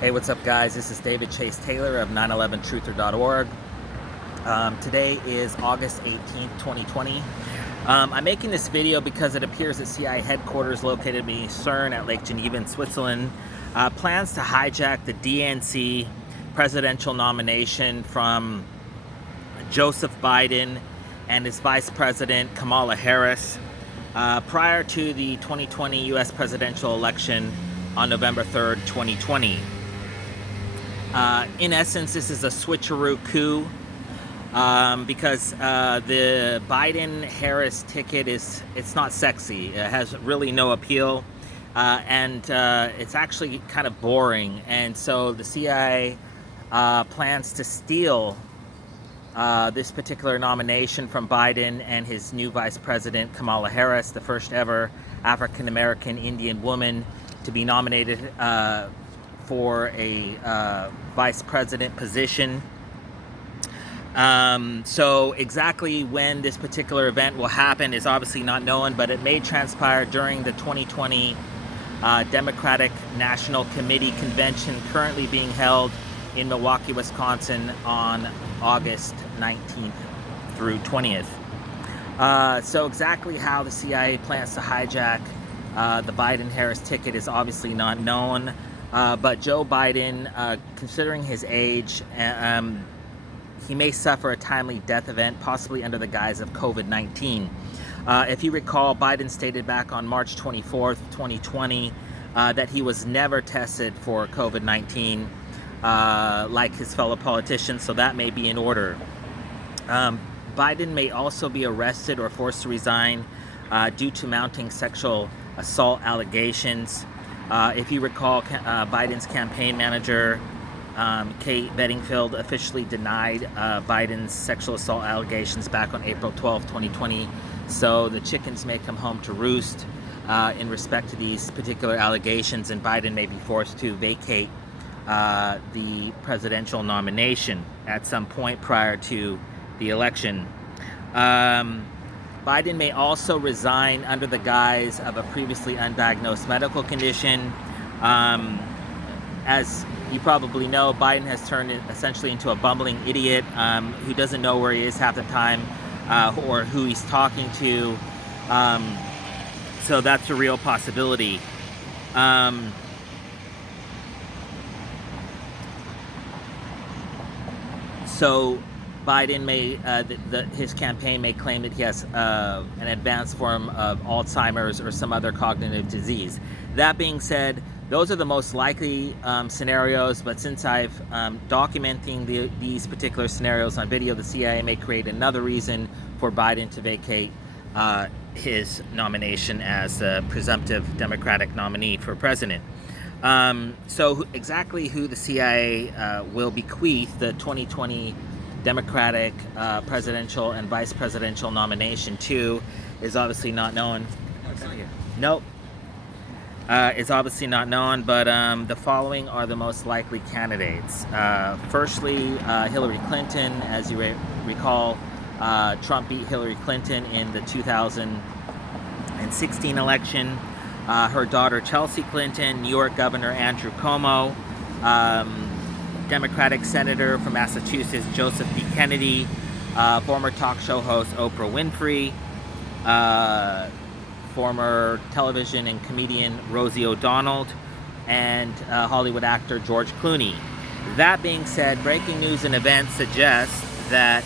Hey, what's up, guys? This is David Chase Taylor of 911truther.org. Today is August 18th, 2020. I'm making this video because it appears that CIA headquarters located in CERN at Lake Geneva in Switzerland plans to hijack the DNC presidential nomination from Joseph Biden and his Vice President Kamala Harris prior to the 2020 U.S. presidential election on November 3rd, 2020. In essence, this is a switcheroo coup because the Biden-Harris ticket it's not sexy. It has really no appeal, and it's actually kind of boring. And so the CIA plans to steal this particular nomination from Biden and his new Vice President Kamala Harris, the first ever African-American Indian woman to be nominated for a vice president position. So exactly when this particular event will happen is obviously not known, but it may transpire during the 2020 Democratic National Committee convention currently being held in Milwaukee, Wisconsin on August 19th through 20th. So exactly how the CIA plans to hijack the Biden-Harris ticket is obviously not known. But Joe Biden, considering his age, he may suffer a timely death event, possibly under the guise of COVID-19. If you recall, Biden stated back on March 24th, 2020, that he was never tested for COVID-19 like his fellow politicians, so that may be in order. Biden may also be arrested or forced to resign due to mounting sexual assault allegations. If you recall, Biden's campaign manager, Kate Bedingfield, officially denied Biden's sexual assault allegations back on April 12, 2020. So the chickens may come home to roost in respect to these particular allegations, and Biden may be forced to vacate the presidential nomination at some point prior to the election. Biden may also resign under the guise of a previously undiagnosed medical condition. As you probably know, Biden has turned essentially into a bumbling idiot who doesn't know where he is half the time or who he's talking to. So that's a real possibility. So Biden may, his campaign may claim that he has an advanced form of Alzheimer's or some other cognitive disease. That being said, those are the most likely scenarios, but since I've documenting these particular scenarios on video, the CIA may create another reason for Biden to vacate his nomination as the presumptive Democratic nominee for president. So exactly who the CIA will bequeath the 2020 Democratic presidential and vice presidential nomination to is obviously not known. Nope. Is obviously not known, but the following are the most likely candidates. Firstly, Hillary Clinton. As you recall, Trump beat Hillary Clinton in the 2016 election. Her daughter Chelsea Clinton, New York Governor Andrew Cuomo, Democratic Senator from Massachusetts Joseph D. Kennedy, former talk show host Oprah Winfrey, former television and comedian Rosie O'Donnell, and Hollywood actor George Clooney. That being said, breaking news and events suggest that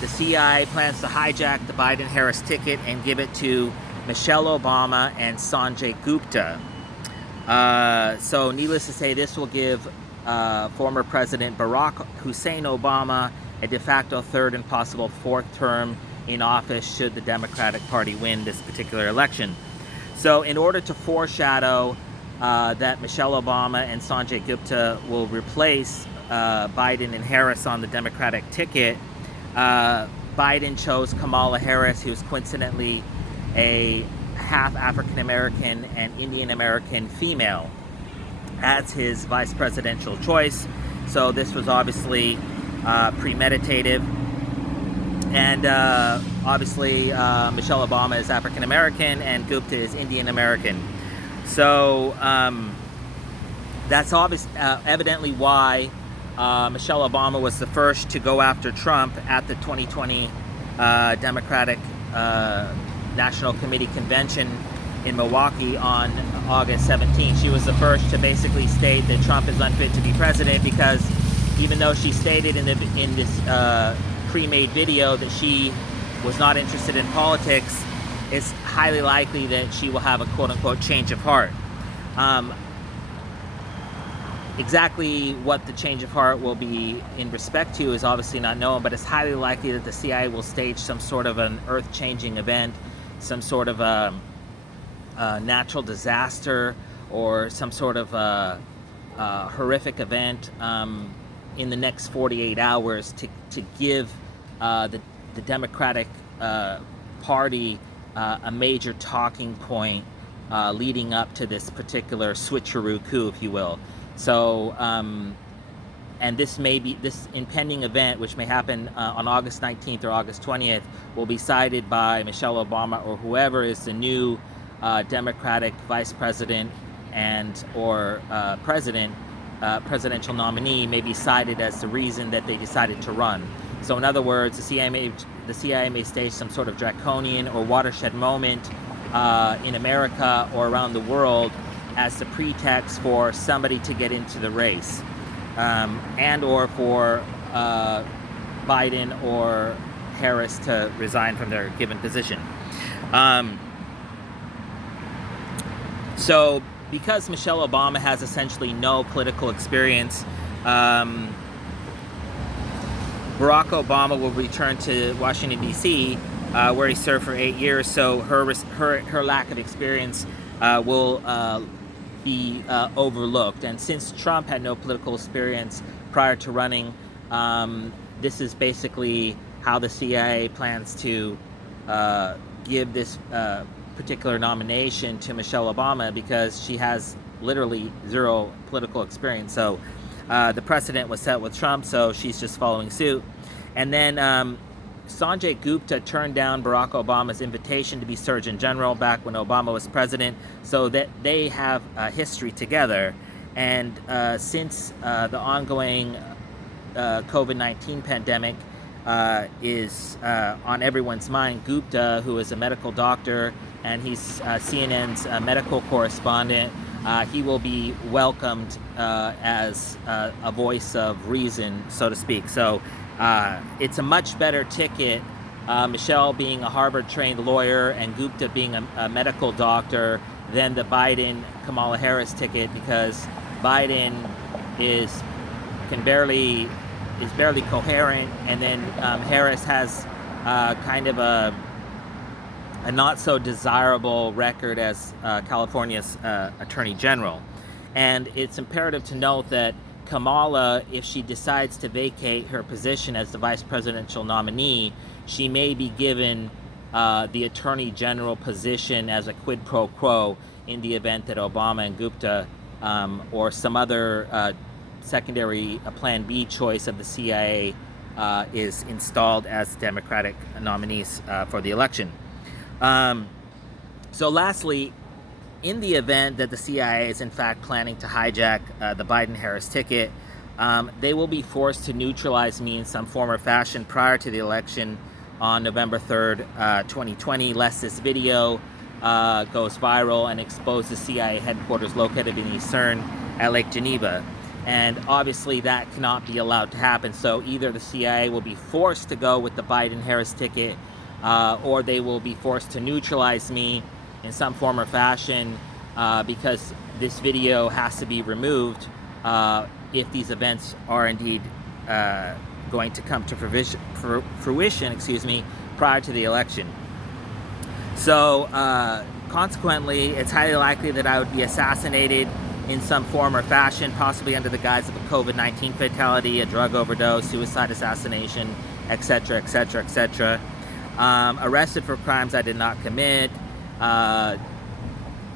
the CIA plans to hijack the Biden-Harris ticket and give it to Michelle Obama and Sanjay Gupta. So needless to say, this will give former President Barack Hussein Obama a de facto third and possible fourth term in office should the Democratic Party win this particular election. So in order to foreshadow that Michelle Obama and Sanjay Gupta will replace Biden and Harris on the Democratic ticket, Biden chose Kamala Harris, who is coincidentally a half African-American and Indian-American female, as his vice presidential choice. So this was obviously premeditated. And obviously Michelle Obama is African-American and Gupta is Indian-American. So That's evidently why Michelle Obama was the first to go after Trump at the 2020 Democratic National Committee Convention in Milwaukee on August 17th. She was the first to basically state that Trump is unfit to be president, because even though she stated in this pre-made video that she was not interested in politics, it's highly likely that she will have a quote-unquote change of heart. Exactly what the change of heart will be in respect to is obviously not known, but it's highly likely that the CIA will stage some sort of an earth-changing event, some sort of a natural disaster, or some sort of a horrific event in the next 48 hours to give the Democratic Party a major talking point leading up to this particular switcheroo coup, if you will. So, and this impending event, which may happen on August 19th or August 20th, will be cited by Michelle Obama or whoever is the new Democratic vice president or presidential nominee, may be cited as the reason that they decided to run. So in other words, the CIA may stage some sort of draconian or watershed moment in America or around the world as the pretext for somebody to get into the race, and or for Biden or Harris to resign from their given position. So because Michelle Obama has essentially no political experience, Barack Obama will return to Washington, D.C., where he served for 8 years. So her lack of experience will be overlooked. And since Trump had no political experience prior to running, this is basically how the CIA plans to give this particular nomination to Michelle Obama, because she has literally zero political experience. So the precedent was set with Trump, so she's just following suit. And then Sanjay Gupta turned down Barack Obama's invitation to be Surgeon General back when Obama was president, so that they have a history together. And since the ongoing COVID-19 pandemic is on everyone's mind, Gupta, who is a medical doctor and he's CNN's medical correspondent, he will be welcomed as a voice of reason, so to speak. So it's a much better ticket, Michelle being a Harvard-trained lawyer and Gupta being a medical doctor, than the Biden-Kamala Harris ticket, because Biden is barely coherent, and then Harris has kind of a not so desirable record as California's Attorney General. And it's imperative to note that Kamala, if she decides to vacate her position as the vice presidential nominee, she may be given the Attorney General position as a quid pro quo in the event that Obama and Gupta or some other secondary Plan B choice of the CIA is installed as Democratic nominees for the election. So lastly, in the event that the CIA is in fact planning to hijack the Biden-Harris ticket, they will be forced to neutralize me in some form or fashion prior to the election on November 3rd, 2020, lest this video goes viral and exposes CIA headquarters located beneath CERN at Lake Geneva. And obviously that cannot be allowed to happen. So either the CIA will be forced to go with the Biden-Harris ticket, or they will be forced to neutralize me in some form or fashion, because this video has to be removed if these events are indeed going to come to fruition, prior to the election. So consequently, it's highly likely that I would be assassinated in some form or fashion, possibly under the guise of a COVID-19 fatality, a drug overdose, suicide, assassination, etc., etc., etc. Arrested for crimes I did not commit,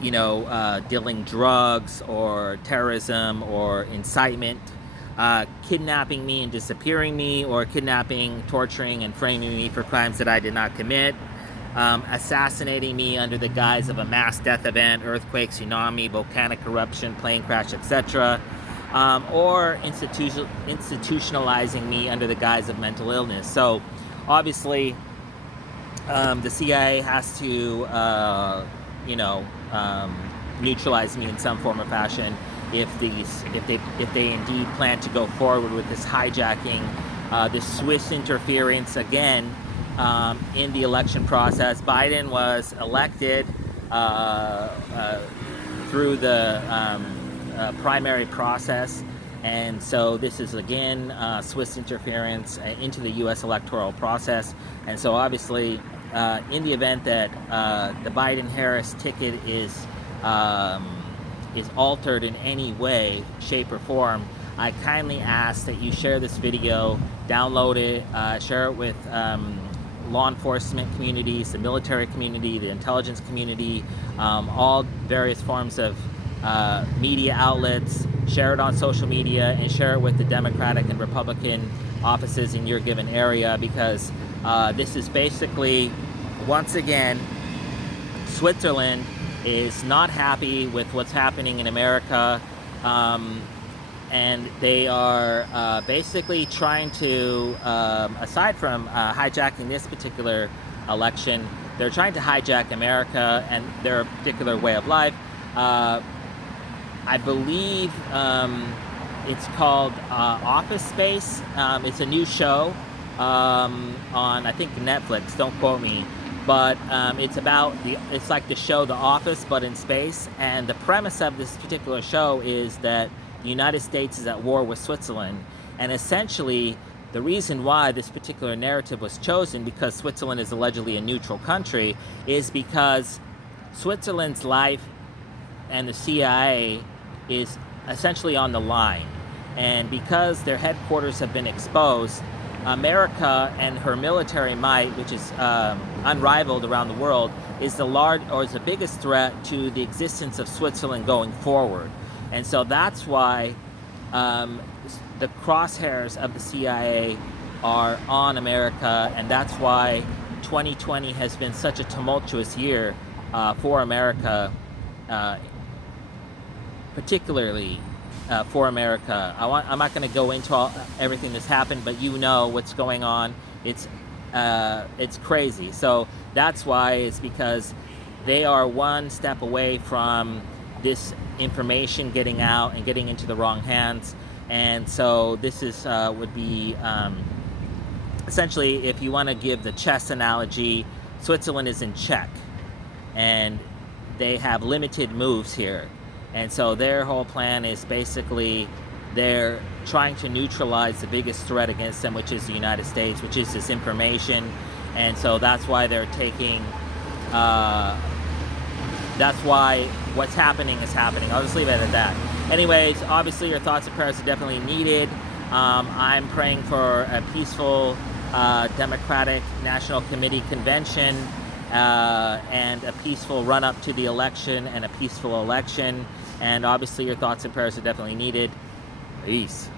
dealing drugs or terrorism or incitement, kidnapping me and disappearing me, or kidnapping, torturing, and framing me for crimes that I did not commit, assassinating me under the guise of a mass death event, earthquake, tsunami, volcanic eruption, plane crash, etc., or institutionalizing me under the guise of mental illness. So obviously the CIA has to neutralize me in some form or fashion if they indeed plan to go forward with this hijacking, this Swiss interference again in the election process. Biden was elected through the primary process, and so this is again Swiss interference into the U.S. electoral process. And so obviously in the event that the Biden-Harris ticket is altered in any way, shape, or form, I kindly ask that you share this video, download it, share it with law enforcement communities, the military community, the intelligence community, all various forms of media outlets. Share it on social media and share it with the Democratic and Republican offices in your given area, because this is basically, once again, Switzerland is not happy with what's happening in America, and they are basically trying to, aside from hijacking this particular election, they're trying to hijack America and their particular way of life. I believe it's called Office Space. It's a new show on, I think, Netflix. Don't quote me. But it's like the show The Office, but in space. And the premise of this particular show is that the United States is at war with Switzerland. And essentially, the reason why this particular narrative was chosen, because Switzerland is allegedly a neutral country, is because Switzerland's life and the CIA is essentially on the line. And because their headquarters have been exposed, America and her military might, which is unrivaled around the world, is the biggest threat to the existence of Switzerland going forward. And so that's why the crosshairs of the CIA are on America, and that's why 2020 has been such a tumultuous year for America, particularly for America. I'm not going to go into everything that's happened, but you know what's going on. It's crazy. So that's why, it's because they are one step away from this information getting out and getting into the wrong hands. And so this is would be essentially, if you want to give the chess analogy, Switzerland is in check, and they have limited moves here. And so their whole plan is basically they're trying to neutralize the biggest threat against them, which is the United States, which is this information. And so that's why they're taking, that's why what's happening is happening. I'll just leave it at that. Anyways, obviously your thoughts and prayers are definitely needed. I'm praying for a peaceful Democratic National Committee convention and a peaceful run-up to the election and a peaceful election. And obviously your thoughts and prayers are definitely needed. Peace.